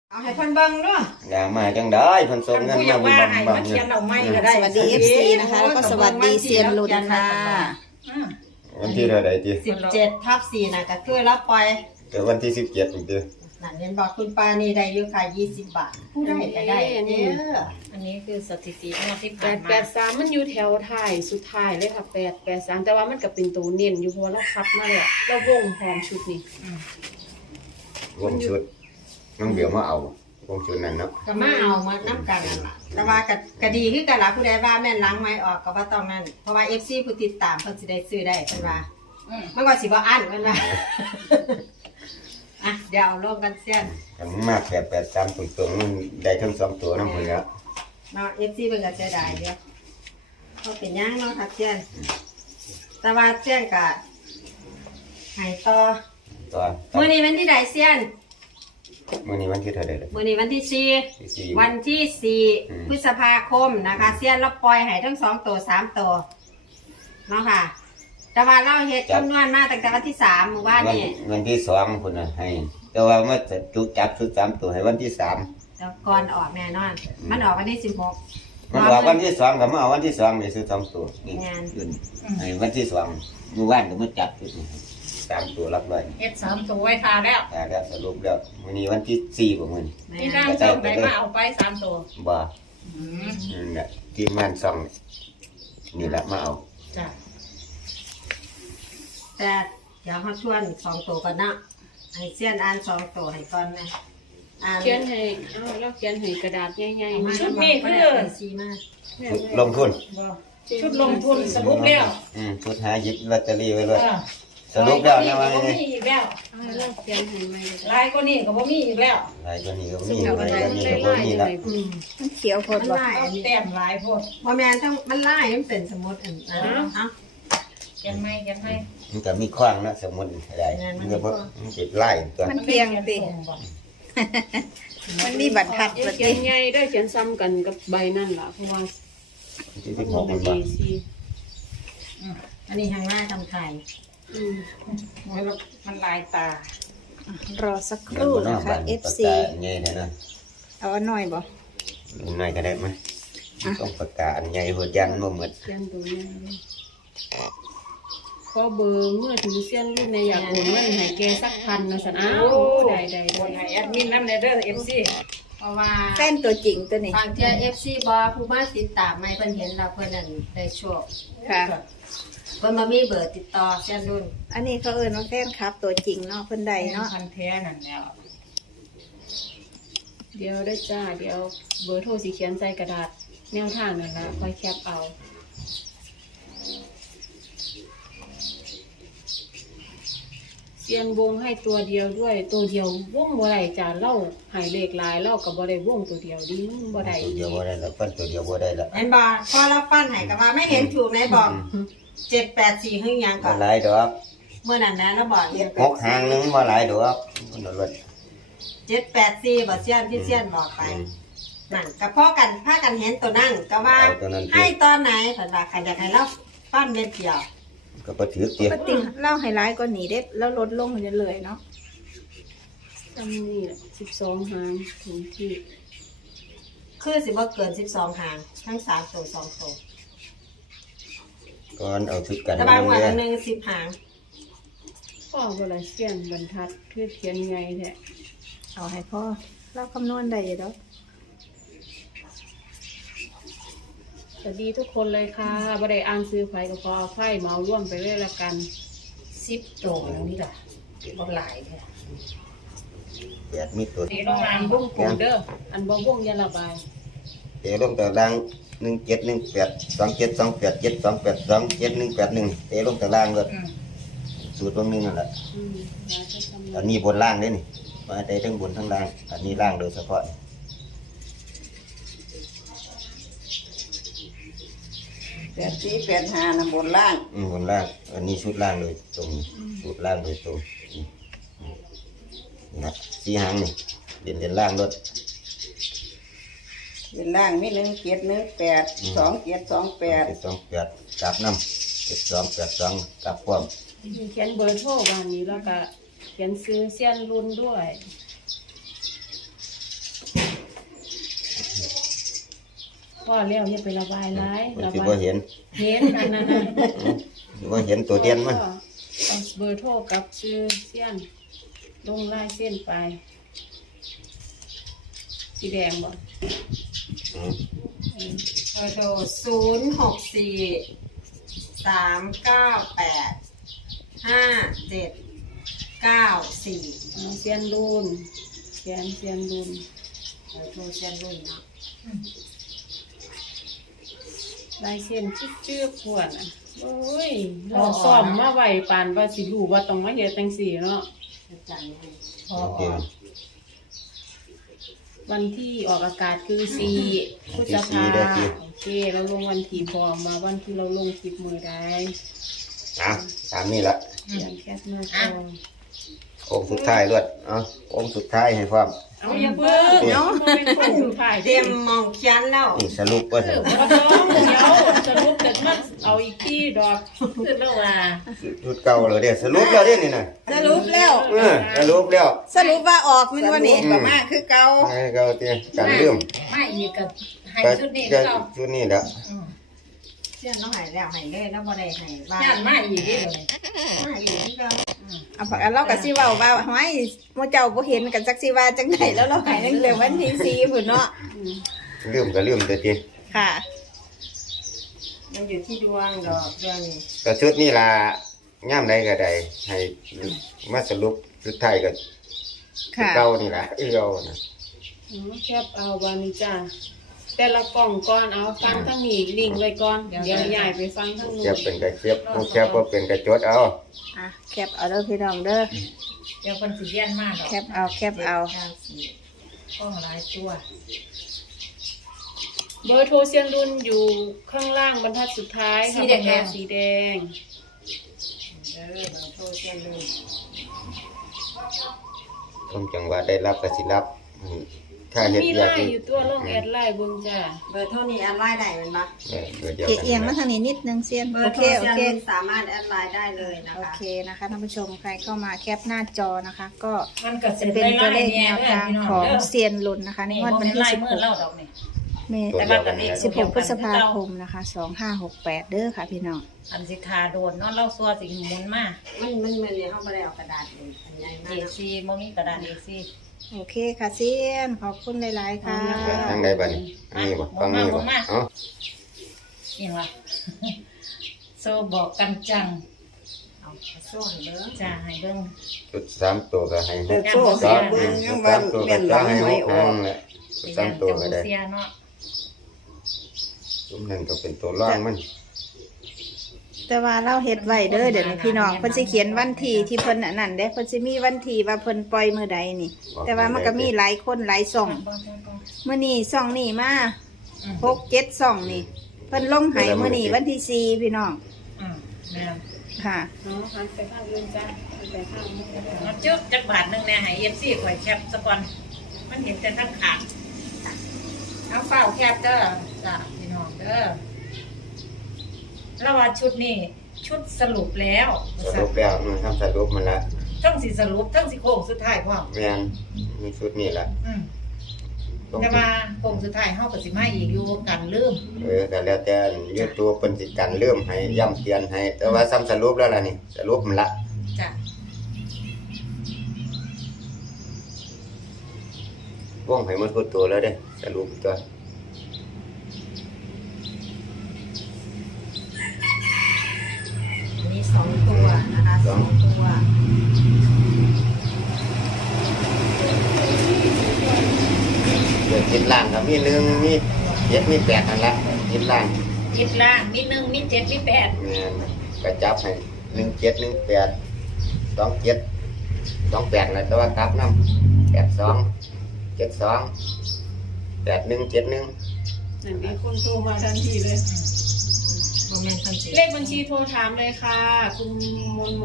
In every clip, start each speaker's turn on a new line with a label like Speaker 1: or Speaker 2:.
Speaker 1: เอาให้เพิ่นเบิ่งเนาะ
Speaker 2: อย่ามาจังได้เพิ่นส่งเงินมาบุญบัง
Speaker 1: เขียนเอาไม้ก็ได้
Speaker 3: สวัสดี FC นะคะแล้วก็สวัสดีเซียนลุนค่ะ
Speaker 2: วันที่เท่าไหร่ติ
Speaker 1: 17/4น่ะก็คือรับปล่อย
Speaker 2: เดี๋ยววันที่17นี่ติ
Speaker 1: นั่นเห็นบอกคุณป้านี่ได้อยู่ค่ะ20 บาทผู้ใดก็ได้เด้อ
Speaker 4: อันนี้คือสถิติงวดที่
Speaker 5: แป
Speaker 4: ผ่าน
Speaker 5: ด
Speaker 4: มา
Speaker 5: แปดสามมันอยู่แถวท้ายสุดท้ายเลยค่ะ883แต่ว่ามันก็เป็นตัวเน้นอยู่เพราะว่าเราคัดมาแล้วเราวงพร้อมชุดนี้
Speaker 2: วงชุดน้องเบียวมาเอาวงชุดนั้นเนาะ
Speaker 1: ก็มาเอามานํกันนั่นล่ะแต่ว่าก็ดีคือกันล่ะผู้ใดว่าแม่นหลังไม้ออกก็บ่ต้องนั่นเพราะว่า FC ผู้ติดตามเพิ่นสิได้ซื้อได้เพิ่นว่ามันก็สิบ่อั้นเพิ่นว่าอ่ะเดี๋ยวเอาลงกันเสียน
Speaker 2: คันมา883ตรงๆมันได้ทั้ง2ตัวนำเพิ่นแล้ว
Speaker 1: เนาะ FC เพิ่นก็เสียดายเด้อเขาเป็นหยังเนาะครับเสียนแต่ว่าเสียนก็ให้ต่อ
Speaker 2: ตัว
Speaker 1: มื้อนี้วันที่ใดเสียน
Speaker 2: มื้อนี้วันที่เท่าไหร่ล่ะ
Speaker 1: มื้อนี้วันที่
Speaker 2: ที่
Speaker 1: 4วันที่ 4 พฤษภาคมนะคะเสียนเราปล่อยให้ทั้ง2ตัว3ตัวเนาะค่ะ แต่ว่าเราเฮ็ดคำนวณมาตั้งแต่วันที่3มื้อวานนี้
Speaker 2: วันที่2พุ่นน่ะให้ แต่ว่ามาจะจุจับชุด3ตัวให้วันที่3
Speaker 1: แล้วก่อนออกแน่นอน มันออกวันที่16
Speaker 2: มันบอกวันที่2ก็มาเอาวันที่2ได้ซื้อ2ตัวนี่
Speaker 1: งาน
Speaker 2: ขึ้นให้วันที่2มื้อวานก็มาจับชุดนี้3ตัวรับไว้
Speaker 4: เฮ็ด3ตัวไว้ทาแล้ว
Speaker 2: แล้วสรุปแล้วมื้อนี้วันที่4บ่มื้อนี้
Speaker 4: นี่ร่างทรงได้มาเอาไป3ตัว
Speaker 2: บ่
Speaker 4: อืม
Speaker 2: นั่นแหละที่ม่านซ่องนี่แหละมาเอา
Speaker 4: จ้ะ
Speaker 1: แต่เดี๋ยวเขาชวน2ตัวก่อนเนาะให้เสียนอ่าน2ตัวให้ก่อนนะอ่าน
Speaker 5: เขียนให้เราเขียนให้กระดาษใหญ่ๆมา
Speaker 4: ชุดนี้คือ
Speaker 1: สีมาก
Speaker 2: ลงทุน
Speaker 4: ชุดลงทุนสรุปแล้ว
Speaker 2: ชุดหาหยิบลอตเตอรี่ไว้เลย
Speaker 4: เออ
Speaker 2: สรุปแล้วนะว่า
Speaker 4: บ่
Speaker 2: ไง
Speaker 4: มีอีกแล้ว
Speaker 5: เราเขียนให้ไหม
Speaker 4: ลายก็นี่ก็บ่มีอีกแล้ว
Speaker 2: หลายกว่านี้ก็มีหลายกว่านี้ก็บ่มีละ
Speaker 3: มันเขียวโพด
Speaker 1: มัน
Speaker 3: บ่
Speaker 1: ลาย
Speaker 4: เอา
Speaker 1: อันนี้
Speaker 4: แต้มลายโพด
Speaker 1: บ่แม่นต้องมันลายมันเป็นสมุดอันนั้นเอ้า
Speaker 4: เขียนไหมเขียนไหม
Speaker 2: มันก็มีขว้างนะสมุนอะไรมันก็บ่มันติดไล่ตัว
Speaker 3: มันเพียงติมันมีบรรทัด
Speaker 5: เดี๋ยว
Speaker 3: บ่
Speaker 5: เขีย
Speaker 3: ติ
Speaker 5: นใหญ่ด้วยเขียนซ้ำกันกับใบนั่นล่ะเพราะว่า
Speaker 2: ที่
Speaker 5: มัน
Speaker 2: 16
Speaker 5: เป็
Speaker 2: มัน นบ่
Speaker 5: AC
Speaker 1: อันนี้ทางหน้าทำไทย
Speaker 4: มันลายตาร
Speaker 3: อสักครู่นะคะ FC
Speaker 2: ใหญ่นะ
Speaker 3: เอาอันหน่อยบ่
Speaker 2: หน่อยก็ได้มั้ยต้องประกาศใหญ่หัวยันบ่หมด
Speaker 5: เขียนตัวนี้ขอเบอร์เมื่อถือเส้นรุ่นในอยากโอนเงินให้แกสักพันนะสันอ้าวได้
Speaker 4: โอนให้แอดมินนำเด้อ FC
Speaker 1: เพราะว่า
Speaker 3: แฟนตัวจริงตัวนี้
Speaker 1: ทางเทีย FC บ่ผู้มาติดตามไม่เพิ่นเห็นเราเพิ่นนั่นได้โชค
Speaker 3: ค่ะ
Speaker 1: เพิ่นบ่มีเบอร์ติดต่อเสียนรุ่น
Speaker 3: อันนี้เขาเอิ้นว่าแฟนคลับตัวจริงเนาะเพิ่นใดเนาะ
Speaker 4: พันแท้นั่นแล้ว
Speaker 5: เดี๋ยวได้จ้าเดี๋ยวเบอร์โทรสีเขียนใส่กระดาษแนวทางนั่นละค่อยแคปเอาเซียนวงให้ตัวเดียวด้วยตัวเดียววงบ่ได้จ้าเล่าใหายเลขหลายเล่ากับบ่ได้วงตัวเดียวดิ้งบ่ได้
Speaker 2: ตัวเดียวบ่ได้แล้วเพิ่นตัวเดียวบ่ได้แล้ว
Speaker 1: เห็นบ่พอเราฟันให้ก็ว่าไม่เห็นถูกไหนบอก784หึงหยังก่
Speaker 2: บ่
Speaker 1: อน
Speaker 2: หลายดอก
Speaker 1: เมื่อนั้นนะเราบอก
Speaker 2: 6หางนึงบ่หลายดอกมันรถ
Speaker 1: 784บ่เสียนที่เสียนบอกไปนั่นก็พอกันพากันเห็นตัวนั่นก็ว่า
Speaker 2: เอาตัวนั้น
Speaker 1: ให้ตอนไหนเพิ่นว่าคันอยากให้เราฟันเม็ดเดียว
Speaker 2: ก็บ่ถือเตีย
Speaker 3: ปกติเล่าให้ร้ายกว่านี้เด้แล้วลดลงเรื่อยๆเนาะ
Speaker 5: จำนี่แหละ12หางถึงที่
Speaker 1: คือสิบ่เกิน12หางทั้ง3ตัว2ตัว
Speaker 2: ก่อนเอาชุดกัน
Speaker 1: แต่บางวัน
Speaker 2: เด้
Speaker 1: นึง10หาง
Speaker 5: พ่อบ่ละเซียนบรรทัดคือเขียนไงแท้
Speaker 3: เอาให้พ่อเราคำนวณได้อยู่ดอก
Speaker 5: สวัสดีทุกคนเลยค่ะบ่ได้อ่านซื้อไผก็ขอเอาไผเหมาร่วมไปเลยละกัน
Speaker 4: 10ตัวนี่ล่ะบ่หลายแท้
Speaker 2: 8มีตัว
Speaker 4: นี่โรงงาน
Speaker 5: วงกลมเด้ออันบ่วงอยาระบาย
Speaker 2: เตะลงตาราง1718 2728 7282 7181เตะลงตารางก็สูตรตรงนี้นั่นแหละ
Speaker 5: แล้วก็ทำ
Speaker 2: อันนี้บนล่างเด้นี่มาได้ทั้งบนทั้งล่างอันนี้ล่างโดยเฉพาะ
Speaker 3: 8485นำบนล่าง
Speaker 2: บนล่างอันนี้ชุดล่างโดยตรงชุดล่างโดยตรงนี่นะสีหางนี่เด่นล่างรถ
Speaker 6: เป็นล่างมี1718 2728
Speaker 2: 728กลับน้ำ7282กลับความ
Speaker 5: เขียนเบอร์โทรวันนี้แล้วก็เขียนซื้อเซียนรุ่นด้วยพ่อแล้วอย่าไประบายร้าย
Speaker 2: มัน
Speaker 5: ระ
Speaker 2: สิ
Speaker 5: บา
Speaker 2: บ่
Speaker 5: ย
Speaker 2: เห็น
Speaker 5: เห็นนั่น
Speaker 2: สิบ่เห็นตัวเดียนมัน
Speaker 5: เอาเบอร์โทรกับชื่อเสี้ยนลงลายเส้นไปสีแดงบ่
Speaker 2: อืม
Speaker 1: เบอร์โทร064-398-5794
Speaker 5: เสียนรุ่นเสียนรุ่น
Speaker 1: เบอร์โทรเชียนรุ่นเนาะ
Speaker 5: ลายเส้นจืดๆพวดอ่ะโอ้ยเราซ่อมมาไว้ปานว่าสิรู้ว่าต้องมาเฮ็ดจังซี่เนาะ
Speaker 1: อาจารย์ให้
Speaker 4: พอ
Speaker 2: โอเค
Speaker 5: วันที่ออกอากาศคือ4พฤษภาโอเคเราลงวันที่พร้อมมาวันที่เราลงคลิปมือได้
Speaker 2: อ่ะตามนี้ละ
Speaker 5: เขียนแคปหน้าจอ
Speaker 2: องค์สุดท้ายรวดองค์สุดท้ายให้ความ
Speaker 5: เอาอย่าเพิ่งเนาะมันเป็นคนสุดท้าย
Speaker 1: เตรียมมองเขียนแล้ว
Speaker 2: นี่สรุปว่า
Speaker 5: บ่ต้องเดี๋ยวสรุปแต่มันเอาอีกที่ดอก
Speaker 4: คือเรื่องว่า
Speaker 2: ชุดเก่าเลยเด้สรุปแล้วเด้นี่น่ะ
Speaker 3: สรุปแล้ว
Speaker 2: สรุปแล้ว
Speaker 3: สรุปว่าออกมันว่านี่
Speaker 6: ประมาณคือเก่า
Speaker 2: ให้เก่าเตี้ยกันเรื่อง
Speaker 4: มาอีกกับให้ชุดนี้
Speaker 2: ก็
Speaker 4: เรา
Speaker 2: ชุดนี้แหละ
Speaker 1: เสี้ยนต้องหายแล้วหายเลยแล้วบ่ได้หายบ้า
Speaker 4: ญาติมาอีกเด้อ
Speaker 1: หายอยู่ที่เดิม
Speaker 3: เอาผักเราก็สิเว้าว่าห้อยหมู่เจ้าบ่เห็นกันจักสิว่าจังไดแล้วเราหายตั้งแต่วันที่4พุ่นเนาะ
Speaker 2: ลืมก็ลืมแต่ที
Speaker 3: ค่ะ
Speaker 1: มันอยู่ที่ดวงดอกเรื่องนี้
Speaker 2: ก็ชุดนี้ล่ะย่ามใดก็ได้ให้มาสรุปสุดท้ายก็
Speaker 3: ค่ะ
Speaker 2: เก่านี่ล่ะเก่านะ
Speaker 5: แคปเอาบานิจ้าแต่ละกล่องก่อนเอาฟังทั้งนี้ลิงก์ไว้ก่อนเดี๋ยวย้ายไปฟังทั้งนู้น
Speaker 2: เก็บเป็นกระเก็บผู้แคบก็เป็นกระจดเอา
Speaker 3: อ่ะแคปเอาเด้อพี่น้องเด้อ
Speaker 4: เดี๋ยวคนสิเรียนมากดอก
Speaker 3: แคปเอาแคปเอา
Speaker 4: กล้องหลายตัว
Speaker 5: เบอร์โทรเซียนรุ่นอยู่ข้างล่างบรรทัดสุดท้ายค่ะปากกาสีแดง
Speaker 1: เด้อเบอร์โทรเชียนรุ่น
Speaker 2: ผมจังว่าได้รับก็สิรับถ้าเฮ็ด
Speaker 5: มี
Speaker 2: อยาก
Speaker 5: ไล่อยู่ตัวลงแอดไล่เบิ่งจ้า
Speaker 1: เบอร์โทรนี้แอดไลน์ได้แมันปะ
Speaker 2: เดี๋ยว
Speaker 3: เอียงมาทางนี้นิดนึงเซียน
Speaker 1: เบอ
Speaker 3: โอ
Speaker 1: ร์โท
Speaker 3: เค
Speaker 1: ร
Speaker 3: โอ
Speaker 1: เชียน
Speaker 3: เค
Speaker 1: รุ่นสามารถแอดไลน์ได้เลยนะ
Speaker 3: โอ
Speaker 1: คะ
Speaker 3: เคนะคะท่านผู้ชมใครเข้ามาแคปหน้าจอนะคะ ก็
Speaker 4: มันก็
Speaker 3: จะ
Speaker 4: จะ
Speaker 3: เป็
Speaker 4: เป็น น
Speaker 3: ตั
Speaker 4: ตัว ว
Speaker 3: เล
Speaker 4: เล
Speaker 3: ข
Speaker 4: ข
Speaker 3: แน
Speaker 4: แน
Speaker 3: ว
Speaker 4: ว
Speaker 3: ทา
Speaker 4: ทาง ง
Speaker 3: ข
Speaker 4: ข
Speaker 3: อ
Speaker 4: อง ง
Speaker 3: เซียนลุนนะคะใน
Speaker 4: นี่
Speaker 3: วัน
Speaker 4: มัน
Speaker 3: ที่
Speaker 4: ไล่มือเล่าดอกนี่
Speaker 3: 16พฤษภาคมนะคะ2568เด้อค่ะพี่น้อง
Speaker 4: อันสิทาโดนเนาะเล่าซัวสิหมุนมา
Speaker 1: มันเนี่ยเขาไม่ได้เอากระดาษเลยอันใหญ่มาก
Speaker 4: เอ
Speaker 1: นะ
Speaker 4: ซีบ่มีกระดาษเอซี
Speaker 3: โอเคค่ะเซียนขอบคุณหลายๆค่ะ
Speaker 2: ทางใดบัดนี้นี่บ่ฟังนี่บ่เอ้า
Speaker 4: นี่วะ โซบอกกันจัง
Speaker 1: เอาโซ่ให้เด้อ
Speaker 4: จะให้เบิ่ง
Speaker 2: ชุด3ตัวก็ให้
Speaker 6: แต่โซ่สิเบิ่งยังว่า
Speaker 2: 3ตัว
Speaker 6: แม่
Speaker 2: ก็
Speaker 6: นหลั
Speaker 2: จะ
Speaker 6: ง
Speaker 2: ให้
Speaker 6: ไม่อ
Speaker 2: 6
Speaker 6: อก
Speaker 2: แหละ
Speaker 4: สิ
Speaker 2: สา
Speaker 4: ยั
Speaker 2: ม
Speaker 4: น
Speaker 2: ตัว
Speaker 4: จะ
Speaker 2: ก็
Speaker 4: บ่
Speaker 2: ได้
Speaker 4: เสียเนาะ
Speaker 2: ซุมนั้นก็เป็นตัวร่องมัน
Speaker 3: แต่ว่าเราเฮ็ดไว้เด้อเดี๋ยวนี้พี่น้องเพิ่นสิเขียนวันที่ที่เพิ่นอันนั้นเด้เพิ่นสิมีวันที่ว่าเพิ่นปล่อยมื้อใดนี่ แต่ว่ามันก็มีหลายคนหลายช่องมื้อนี้ช่องนี้มา6 7ช่องนี่เพิ่นลงให้มื้อนี้วันที่4พี่น้อง
Speaker 4: แม่น
Speaker 3: ค่ะ
Speaker 5: เนาะหันไปข้างอื่นจ้าหันไปข้างนี้ก็ได้
Speaker 4: เอาจึ๊กจักบาทหนึงแน่ให้ FC ข่อยแคปซะก่อนมันเห็นแต่ทั้งขาดเอาเฝ้าแคปเด้อจ้ะพี่น้องเด้อแล้วว่าชุดนี้ชุดสรุปแล้ว
Speaker 2: สรุปแล้วมันทำสรุปมันละ
Speaker 4: ทั้งสิสรุปทั้งสิโค้งสุดท้ายพร้อม
Speaker 2: แม่นมีชุดนี้ละ
Speaker 4: แต่ว่าโค้งสุดท้ายเฮาก็สิมาอีกอยู่กันลืม
Speaker 2: ก็แล้วแต่ YouTube เพิ่นสิกันเริ่มให้ย้ำเตือนให้ แต่ว่าซ้ำสรุปแล้วล่ะนี่สรุปมันละ
Speaker 4: จ้ะ
Speaker 2: วงให้หมดทุกตัวแล้วเด้สรุปตัว
Speaker 1: อันนี้2 ตัวนะคะ2 ตัว
Speaker 2: เดี๋ยวคิดล่างก็มี1มี7มี8นั่นละคิดล่าง
Speaker 4: คิดล่างมี1มี7มี8
Speaker 2: แม่นก็จับให้17 18 27 28แล้วแต่ว่ากลับนำ82 72 81 71
Speaker 5: นั่นมีคนโทรมาทันทีเลย
Speaker 1: โมเมนต์ทันที
Speaker 5: เลขบัญชีโทรถามเลยค่ะ คุณมน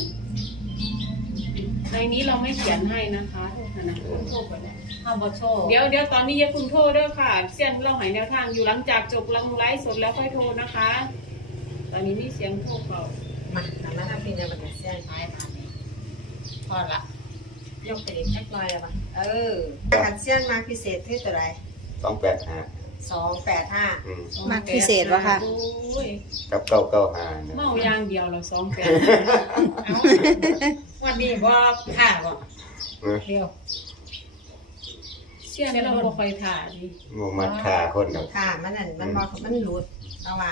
Speaker 5: ในนี้เราไม่เขียนให้นะคะนะคุณโทรไปแล้ว
Speaker 4: เฮาบ่โชว์
Speaker 5: เดี๋ยวตอนนี้อย่าคุณโทรเด้อค่ะเสียนเราหายแนวทางอยู่หลังจากจบลังไลฟ์สดแล้วค่อยโทรนะคะ ตอนนี้มีเสียงโทรเปล่า
Speaker 1: มาทำมาทำพี่เนี่ยมันเส้น
Speaker 4: ท้ายมานี่พอละ
Speaker 1: ยกไปเล็กจักลอยแล้วปะการเส้นมาพิเศษที่ตัวใด
Speaker 2: 285
Speaker 1: 285
Speaker 2: อืม
Speaker 3: มักพิเศษวะค่ะ
Speaker 5: โอ้ย
Speaker 2: กับเก้าเก้าหานะ
Speaker 5: เมาอย่างเดียวแล้ว28
Speaker 4: เอาวันนี้บ่ท่าบ่
Speaker 2: เออ
Speaker 4: เดียว
Speaker 5: เสี้ยนเราบ่ค่อยถ่าดิ
Speaker 2: บ่มักฆ่าคนดอก
Speaker 1: ค่ะมันนั่นมันบอกมันหลุดเอาว่า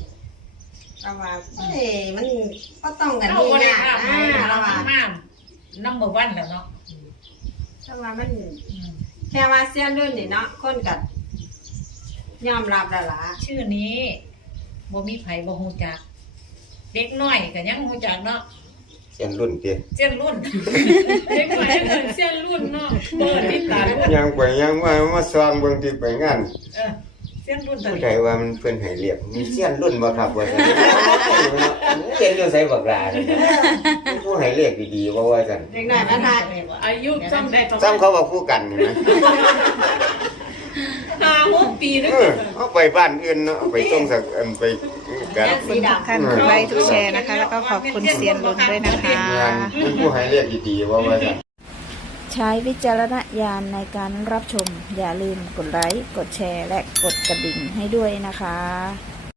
Speaker 1: เอ้ยมันก็ต้องกัน
Speaker 4: เรา
Speaker 1: นี่
Speaker 4: บ่ได้
Speaker 1: ยาก
Speaker 4: ท่าไป
Speaker 1: เราว่า
Speaker 4: น้ำบ่วันแล้วเนาะ
Speaker 1: แต่ว่ามันแค่ว่าเสี้ยนรุ่นนี่เนาะคนกัดยอมรับแล้วล่ะ
Speaker 4: ชื่อนี้บ่มีไผบ่ฮู้จัก เด็กน้อยก็ยังฮู้จักเนาะ
Speaker 2: เสียนรุ่นเตี้ย
Speaker 4: เจ้ารุ่น
Speaker 5: เด็กใหม่เกินเสี้ยนรุ่นเนาะเปิดติดตารุ่น
Speaker 2: ยังไปยังมาซองเบิ่งที่ไปงาน
Speaker 4: เออเส้นรุ่นตัว
Speaker 2: ผู้
Speaker 4: นี้
Speaker 2: ใดว่ามันเพิ่นให้เรียกมีเสียนรุ่นบ่ครับว่าซั่นเรียนอยู่ไสบักหลาเนี่ยผู้ให้เรียกดีๆว่าว่าซั่น
Speaker 1: เด็กหน่อยมาทาย
Speaker 5: อายุจำได้ประ
Speaker 2: ซ้ำ
Speaker 5: มาณ
Speaker 2: เขาว่าคู่กันนี่นะ
Speaker 5: 5-6 ปีนึง
Speaker 2: เอาไปบ้านอื่นเนาะเอาไปส่งสักอันไปกัน
Speaker 3: ขอบคุณทุกท่านทุกไลค์ทุกแชร์นะคะ แล้วก็ขอบคุณเซียนลุนด้วยนะคะ
Speaker 2: งานเป็นผู้ให้เรียกดีๆว่าซั่น
Speaker 3: ใช้วิจารณญาณในการรับชม อย่าลืมกดไลค์ กดแชร์ และกดกระดิ่งให้ด้วยนะคะ